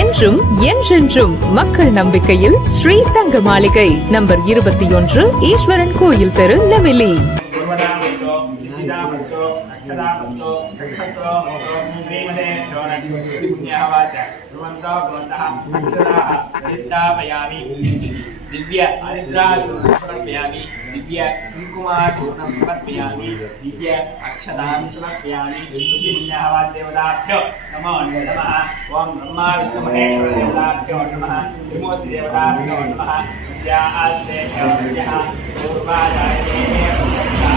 என்றும் என்றென்றும் மக்கள் நம்பிக்கையில் ஸ்ரீ தங்க மாளிகை நம்பர் 21 ஈஸ்வரன் கோயில் தெரு நெமிலி. दिव्य हरिद्राचूर्णं समर्पयामि, दिव्य कुङ्कुमाचूर्णं समर्पयामि, दिव्य अक्षतां समर्पयामि। पुण्यहवादेवताभ्यो नमो नमः। ओं ब्रह्मा विष्णु महेश्वर देवताभ्यो नमः। त्रिमूर्ति देवताभ्यो नमः। विद्यादेभ्यो नमः। पूर्वाचार्येभ्यो नमः।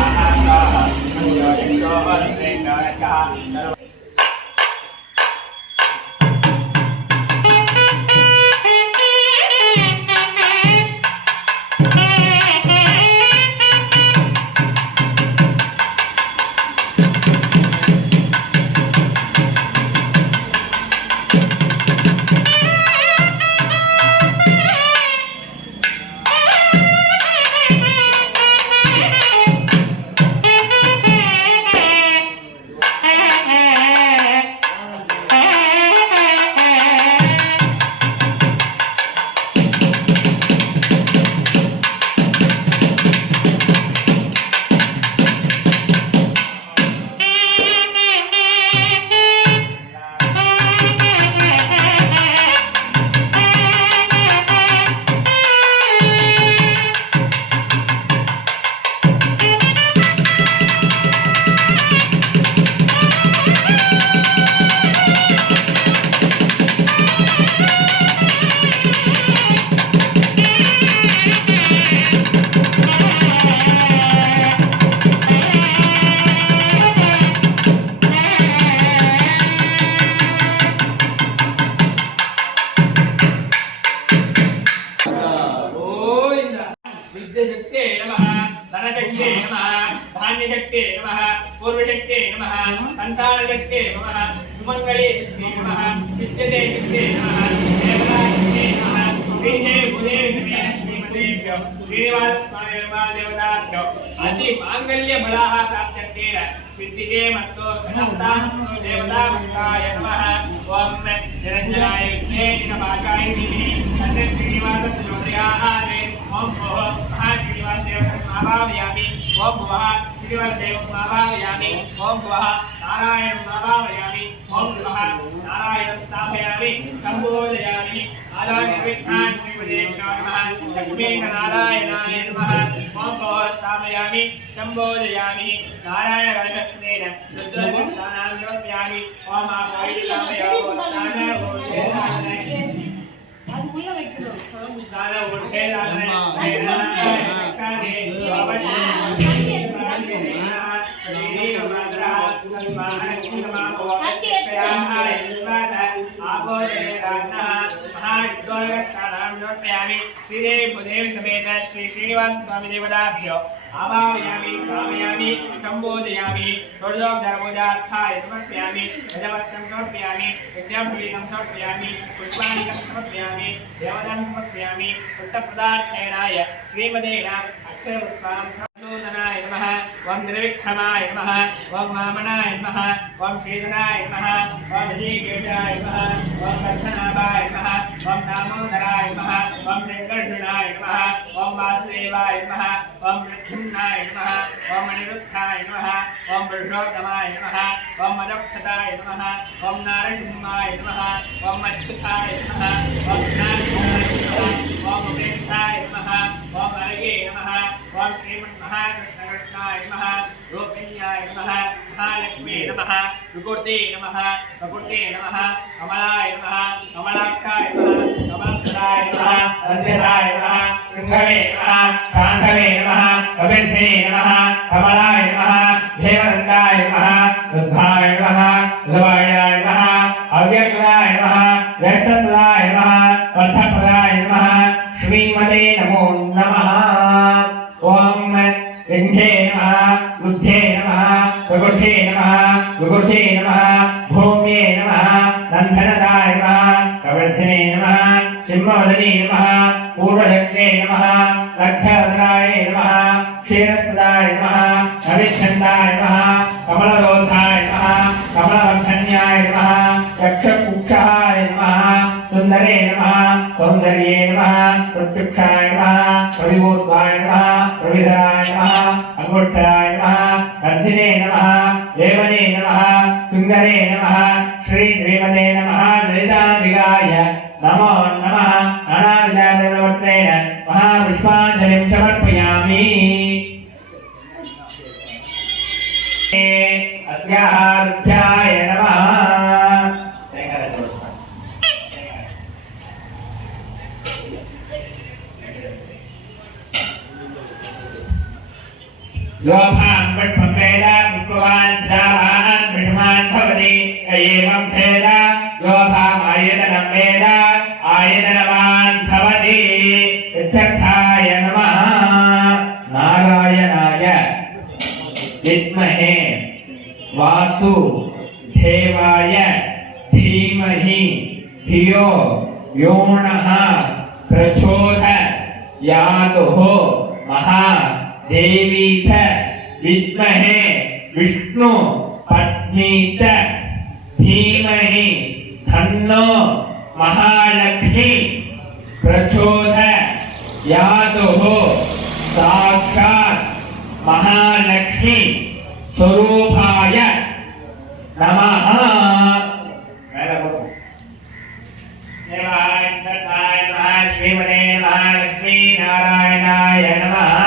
धान्यशक्ते नमः, पूर्वशक्ते नमः, संतानशक्ते नमः, सुमंगले नमः, विद्यते शक्ते नमः, देवताशक्ते नमः, श्रीजय भूदेव श्रीमतेभ्यो श्रीनिवास स्वामी देवताभ्यो अति मांगल्य बलाः प्राप्त्यर्थेन विद्यते मत्तो सप्ताहं देवताभ्याय नमः। ओम निरंजनाय नमः तन्ने श्रीनिवास ज्योतिर्याहारे ओम महाश्रीनिवास देवताभावयामि ओम भुवः श्रीनिवासदेवं आवाहयामि ओम भुवः नारायणं आवाहयामि ओम भुवः नारायणं स्थापयामि संबोधयामि आदानिर्विघ्नान् श्रीमदेभ्यो नमः लक्ष्मीनारायणाय नमः ओम भुवः स्थापयामि संबोधयामि नारायणगणस्नेन रुद्रस्थानां समर्पयामि ओम आवाहयामि அது உள்ள வைக்கணும் சாமி உடனே श्री श्रीनिवास स्वामी देवताभ्यो आवाहयामि कामयामि संबोधयामि सर्वोपचारपूजार्थाय समर्पयामि गजवस्त्रं समर्पयामि विद्याफलीतं समर्पयामि पुष्पाणिकं समर्पयामि देवतां समर्पयामि पुष्पप्रदार्थाय श्रीमते अक्षरपुष्पां नूतनाय नमः ओम निर्विक्रमाय नमः ओम वामनाय नमः ओम शीतलाय नमः ओम ऋषिकेशाय नमः ओम दक्षनाभाय नमः ओम दामोदराय नमः ओम संकर्षणाय नमः ओम वासुदेवाय नमः ओम प्रद्युम्नाय नमः ओम अनिरुद्धाय नमः ओम पुरुषोत्तमाय नमः ओम मदक्षताय नमः ओम नारसिंहाय नमः ओम अच्युताय नमः ओम नारायणाय नमः ओम उपेक्षाय नमः ओम अर्घे नमः ओम श्रीमन्महाकृष्णाय नमः रूपिण्याय नमः महालक्ष्मी नमः विकृते नमः प्रकृते नमः कमलाय नमः कमलाक्षाय नमः कमलधराय नमः रंजिताय नमः शृंगवे नमः शांतवे नमः कविर्धिने नमः कमलाय नमः देवनन्दाय नमः रुद्धाय नमः ध्रुवाय नमः अव्यक्ताय नमः व्यक्तसदाय नमः अर्थप्रदाय नमः श्रीमते नमो नमः। ओम विंध्ये नमः बुद्धे नमः प्रकृते नमः विकृते नमः भूम्ये नमः नंदनदाय नमः कवर्धिने नमः सिंहवदने नमः पूर्वशक्ते नमः लक्षवदनाय नमः क्षीरसदाय नमः अविच्छन्दाय नमः कमलरोधाय नमः कमलवर्धन्याय नमः यक्षकुक्षाय नमः सौंदर्ये नमः प्रत्युक्षाय नमः प्रविभूत्वाय नमः प्रविधराय नमः अंगुष्ठाय नमः अर्जुने नमः देवने नमः सुंदरे नमः श्री श्रीमते नमः ललिताम्बिकाय नमो नमः अनादिशास्त्रवत्रेण महापुष्पाञ्जलिं समर्पयामि अस्यार्ध्याय नमः लोभां पुष्पं वेद पुष्पवान् द्रावान् विषमान् भवति एवं भेद लोभाम् आयतनं वेद आयतनवान् भवति इत्यर्थाय नमः नारायणाय विद्महे वासुदेवाय धीमहि धियो यो नः प्रचोदयात् महादेवी च विद्महे विष्णु पत्नी च धीमहि तन्नो महालक्ष्मी प्रचोदयात् साक्षात् महालक्ष्मी स्वरूपाय नमः श्रीमते नमः लक्ष्मी नारायणाय नमः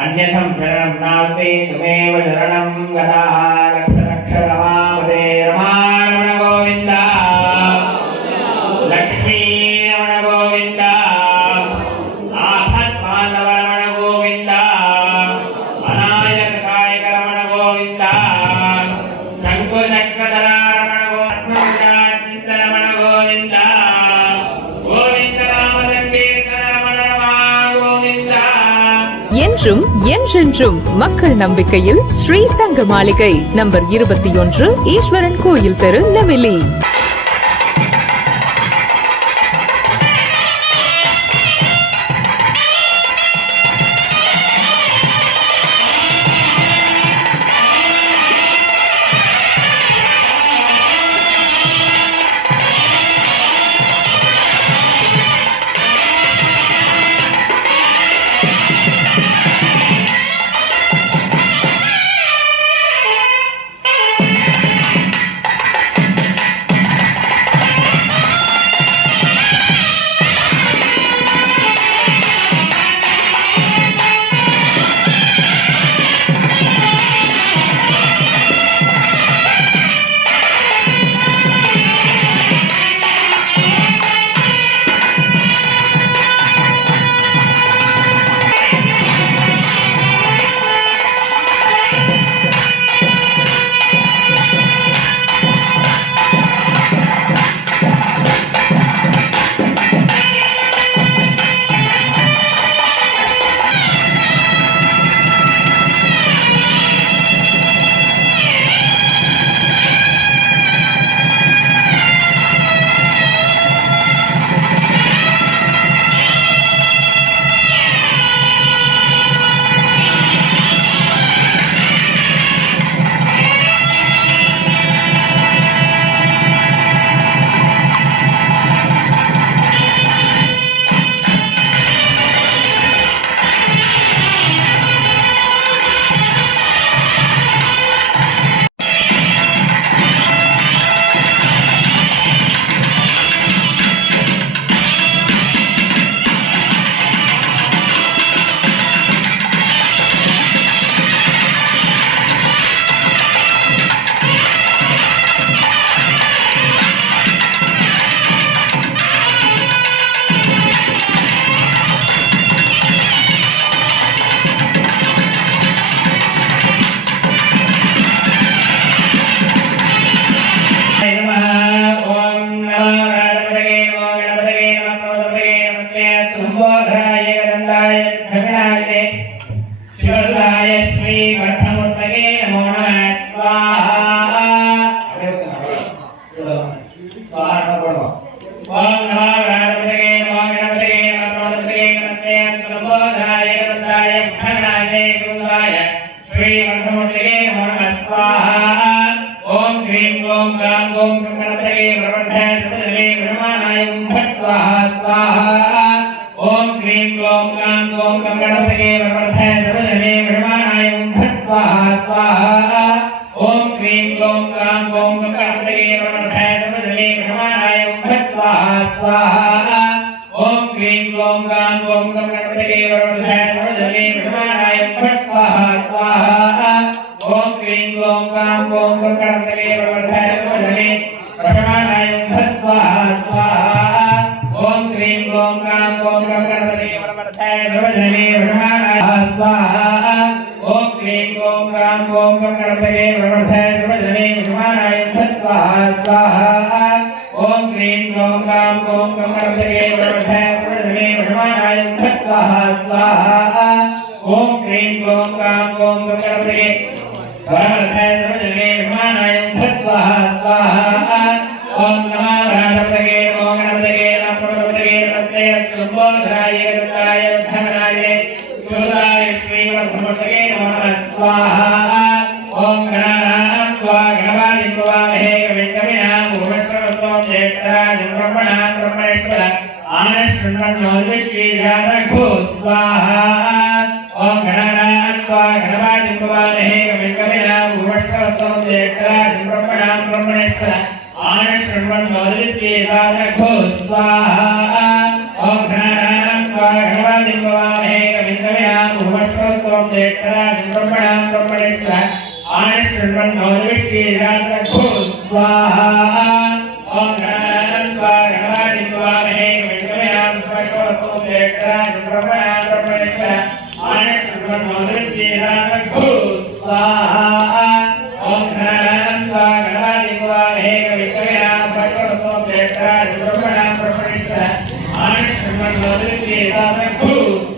अन्यथं शरणं नास्ति त्वमेव शरणं गतः रक्ष रक्ष रमापते रमारमण गोविन्द இன்றும் என்றென்றும் மக்கள் நம்பிக்கையில் ஸ்ரீ தங்க மாளிகை நம்பர் 21 ஈஸ்வரன் கோயில் தெரு நெமிலி.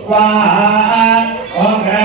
स्वाहा ओम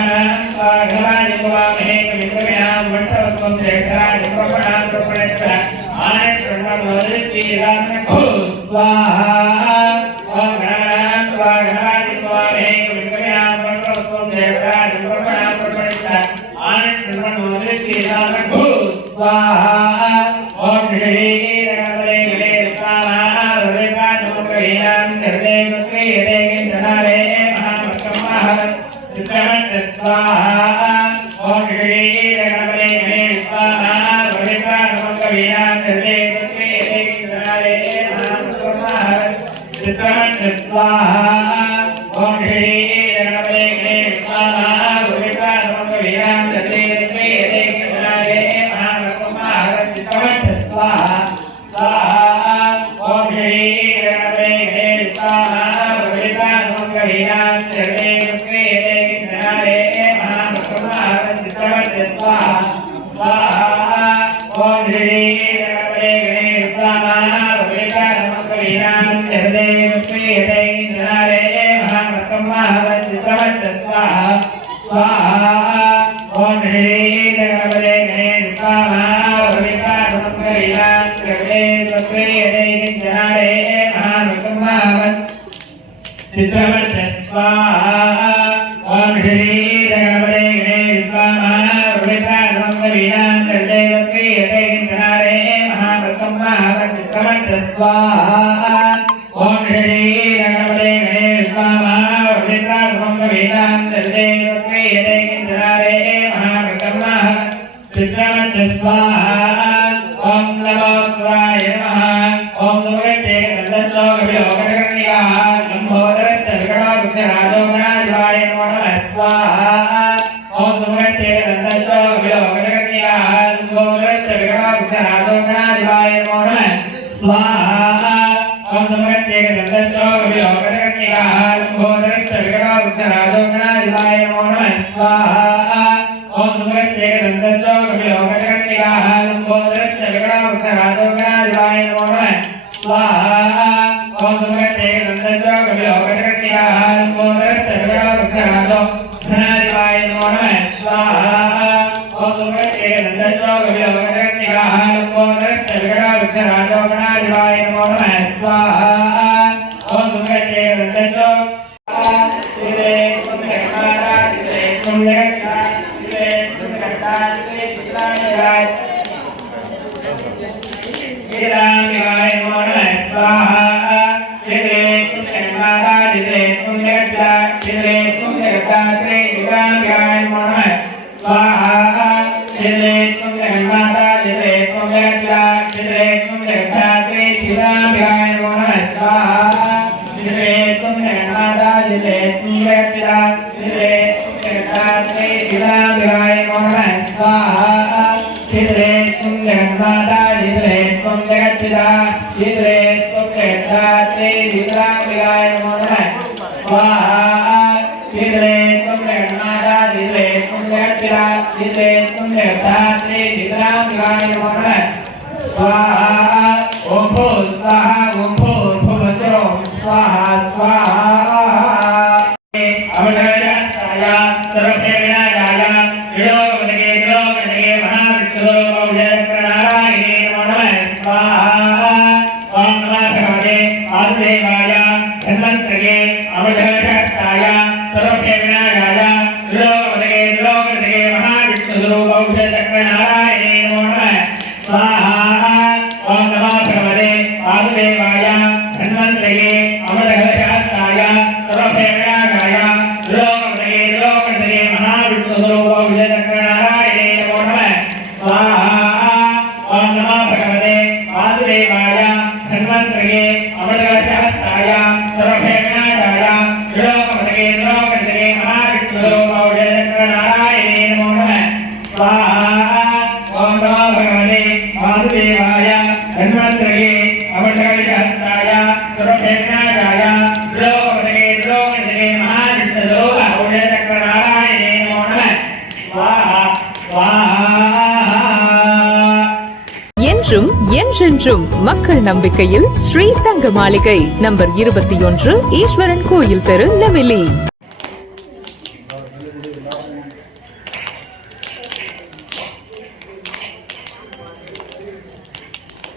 என்றும் என்றென்றும் மக்கள் நம்பிக்கையில் ஸ்ரீ தங்க மாளிகை நம்பர் 21 ஈஸ்வரன் கோயில் தெரு நெமிலி.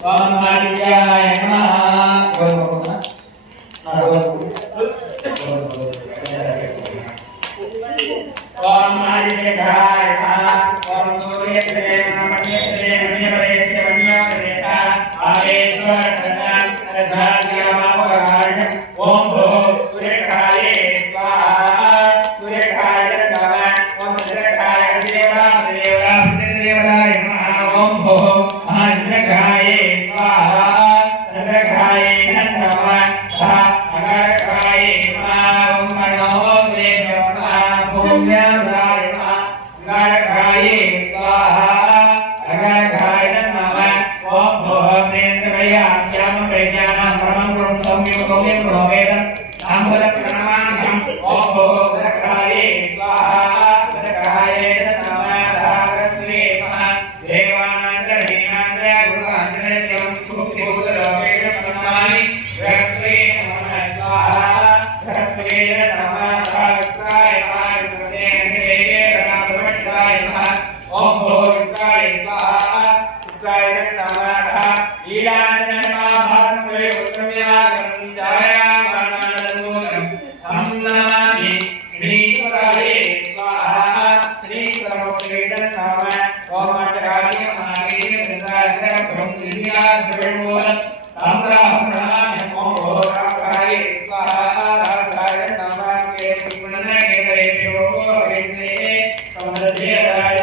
ओम आदित्याय नमः ओम आदित्याय नमः ओम सूर्यदेव नमः देव नमः वन्यवरेता आवेश्वर सदान प्रधानयामावहार ओम भो सूर्यकाय स्वाहा सूर्यकाय नमः ओम सूर्यकाय देवराय नमः ओम भो महासूर्यकाय स्वाहा चंद्रकाय नमः अगरकाय नमः ओम मनोदेव नमः पुण्यराय नमः अगरकाय स्वाहा अगरकाय नमः ओम भो प्रेन्द्रयास्याम प्रज्ञानं परमं गुरुं सौम्यं प्रोवेदं नामोदक्रमानं ओम भो अगरकाय स्वाहा अगरकाय नमः धारश्री नमः देवानंदहीनांदया गुरुआंजनेयं सुखिभूतलोकेश प्रमाणि रश्री नमः स्वाहा रश्री नमः धारश्राय नमः देवे नमः नमः ओम भो रुद्राय स्वाहा रुद्राय नमः लीलांजन महाभारते उत्तमया गंधाया मानंदमूलम हम नमामि श्रीश्वराय स्वाहा श्रीश्वरोपेदं नमः ओम अटकाय महावीर गंगाधर ब्रह्मविद्या द्रविणमूलम ताम्राभरणाय ओम भो रागाय स्वाहा रागाय नमः के पुण्य के देवो विष्णे समदधेराय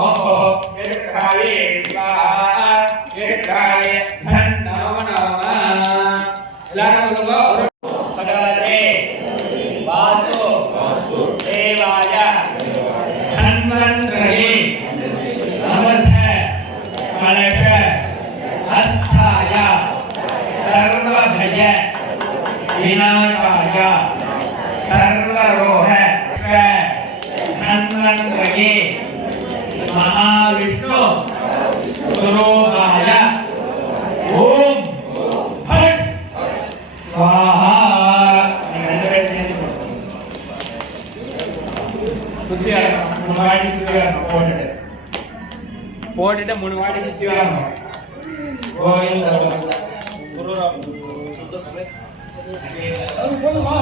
ओम भो यत्काय स्वाहा यत्काय धन नमः எல்லாரும் பகவதே வாசு தேவாய धन्वन्तरे अमर्थ कलश अस्थाय सर्वभय विनाशाय सर्वरोह धन्वन्तरे महाविष्णु स्वरूपाय ओम फट स्वाहा மூணு வாட்டி சுத்தி வரணும் போட்டுட்டு 3 வாட்டி சுத்தி வரணும் கோவிந்த குருராம் போதுமா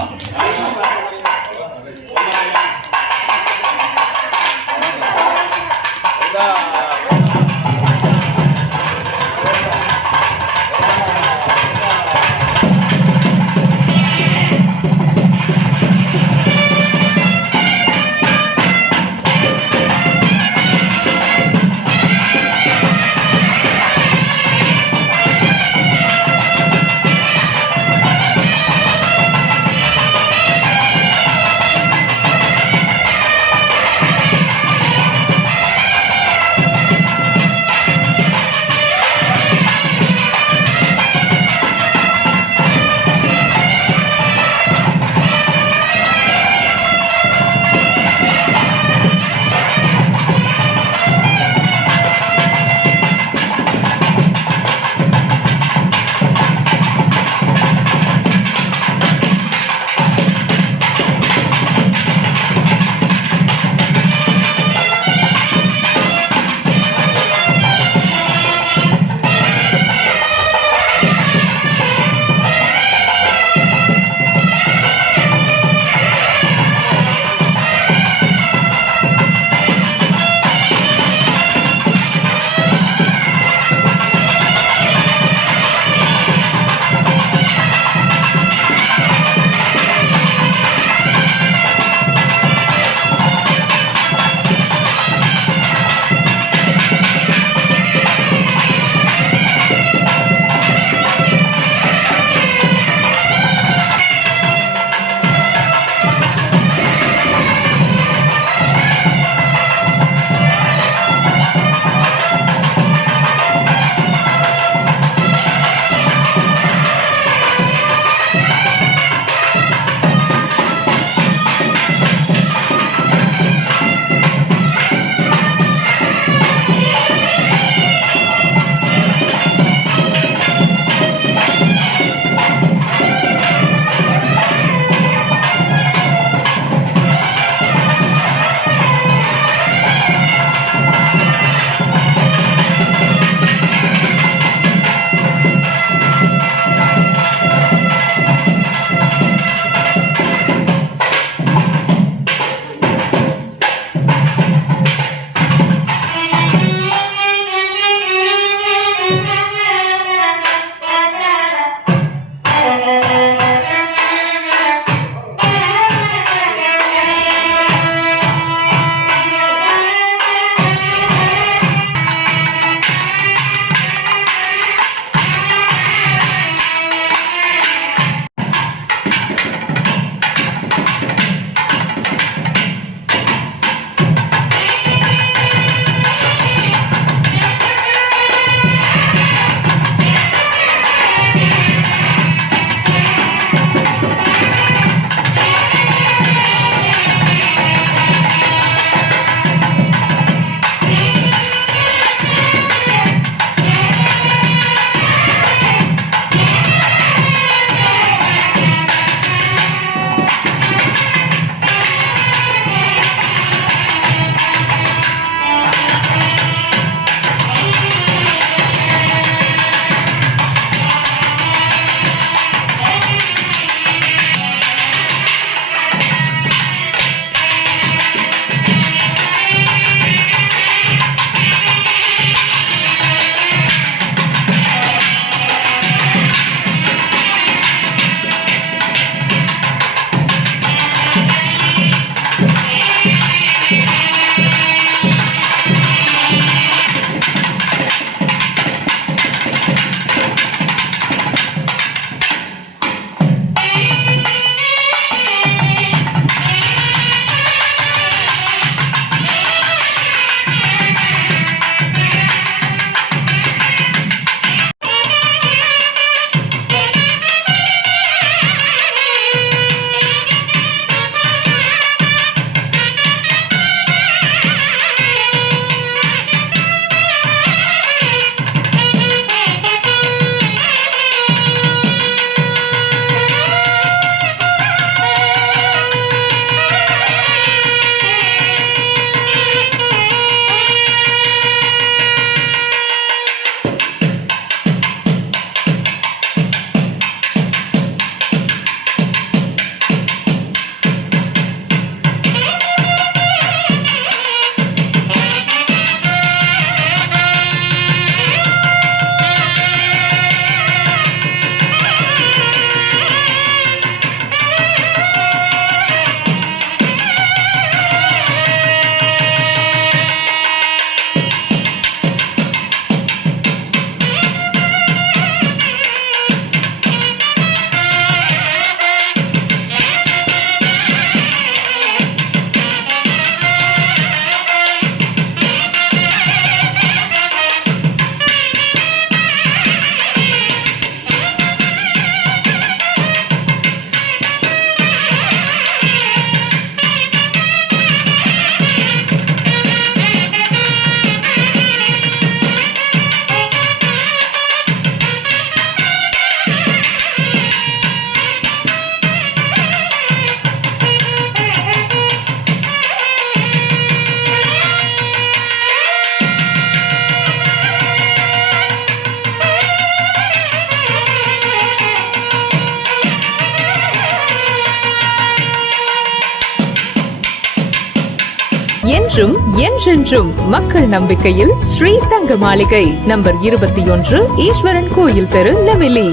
இன்றும் என்றென்றும் மக்கள் நம்பிக்கையில் ஸ்ரீ தங்க மாளிகை நம்பர் 21 ஈஸ்வரன் கோயில் தெரு நெமிலி.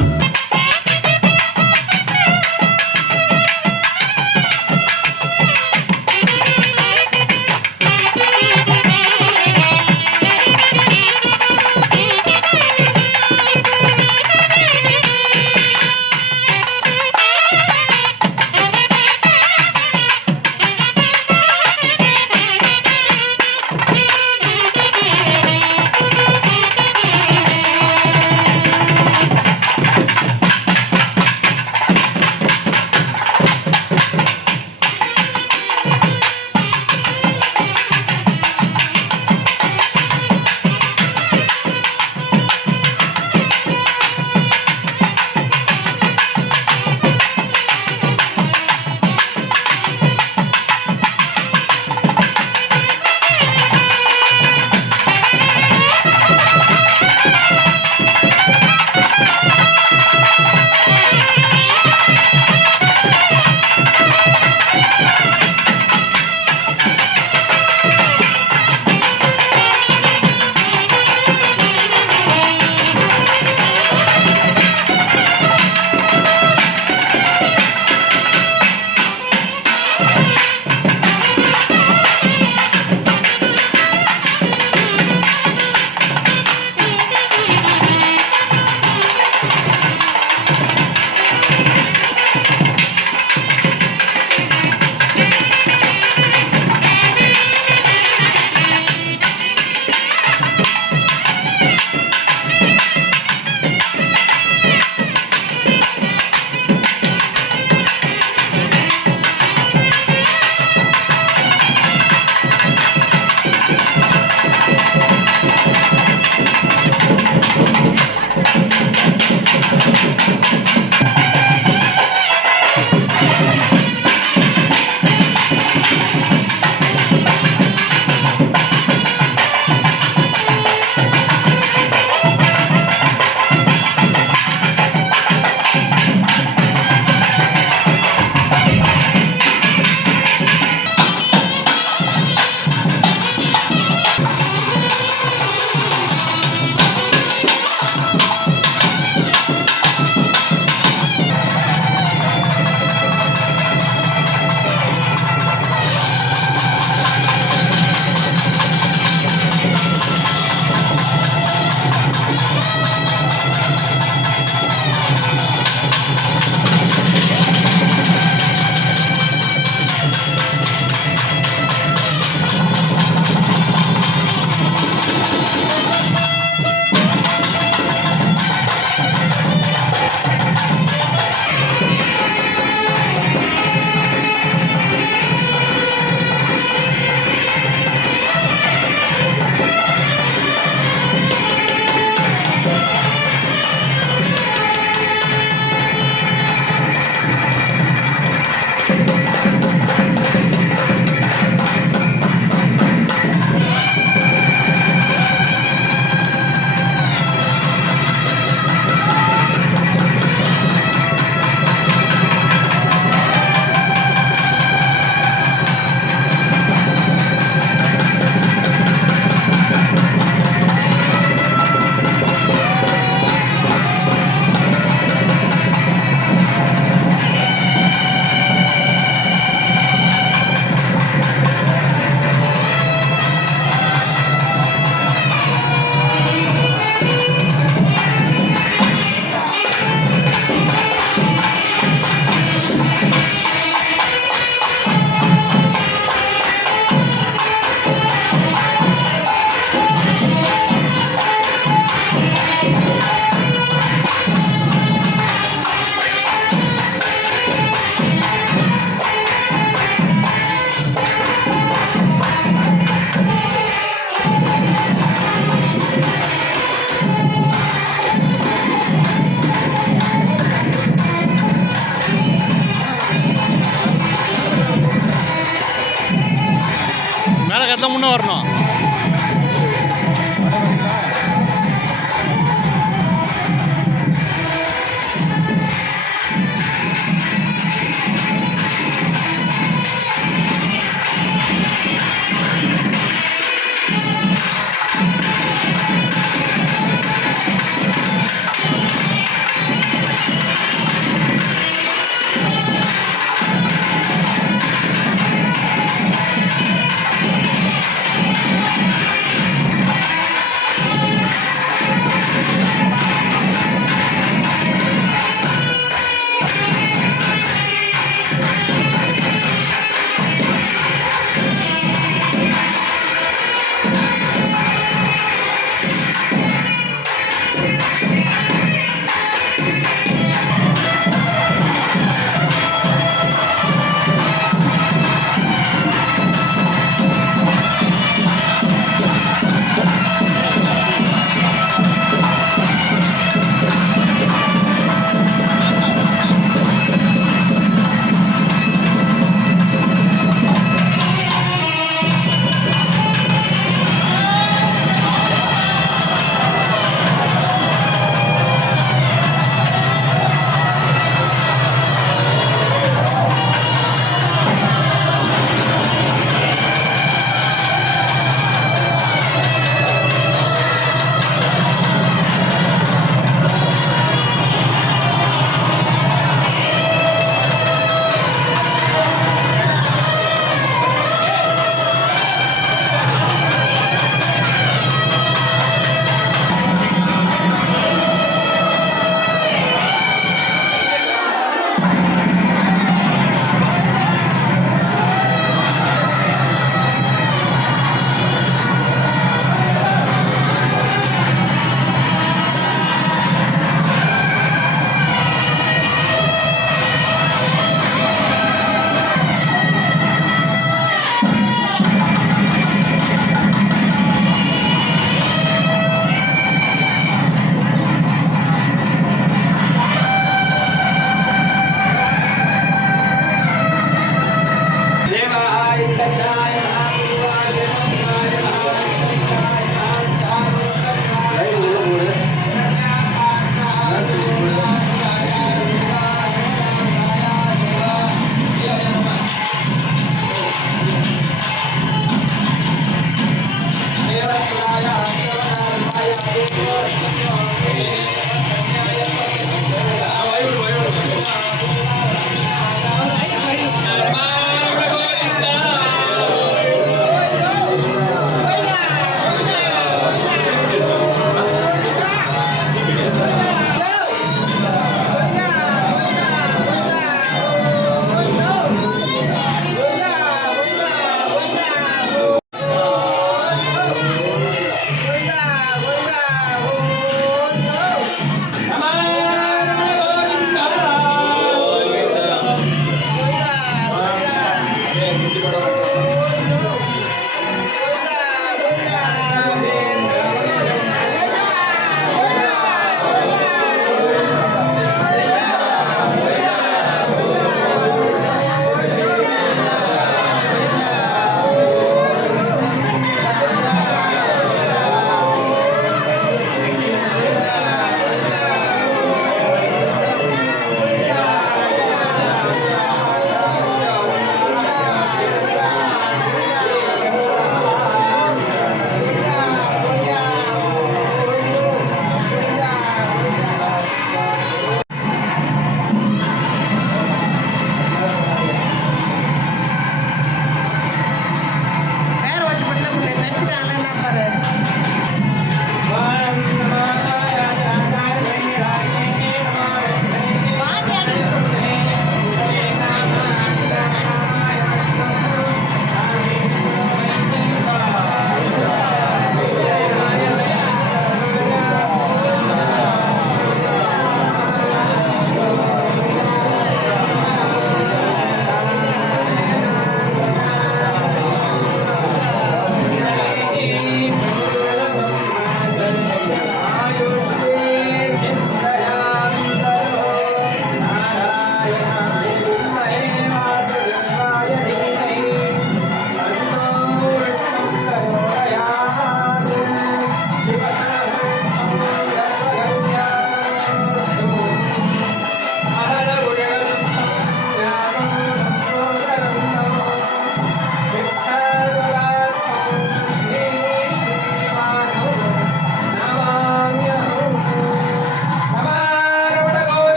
தான் முன்னே வரணும்.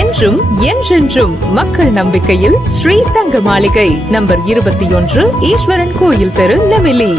என்றும் என்றென்றும் மக்கள் நம்பிக்கையில் ஸ்ரீ தங்க மாளிகை நம்பர் 21 ஈஸ்வரன் கோயில் தெரு நெமிலி.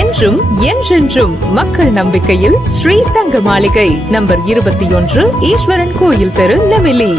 என்றும் என்றென்றும் மக்கள் நம்பிக்கையில் ஸ்ரீ தங்க மாளிகை நம்பர் 21 ஈஸ்வரன் கோயில் தெரு நெமிலி.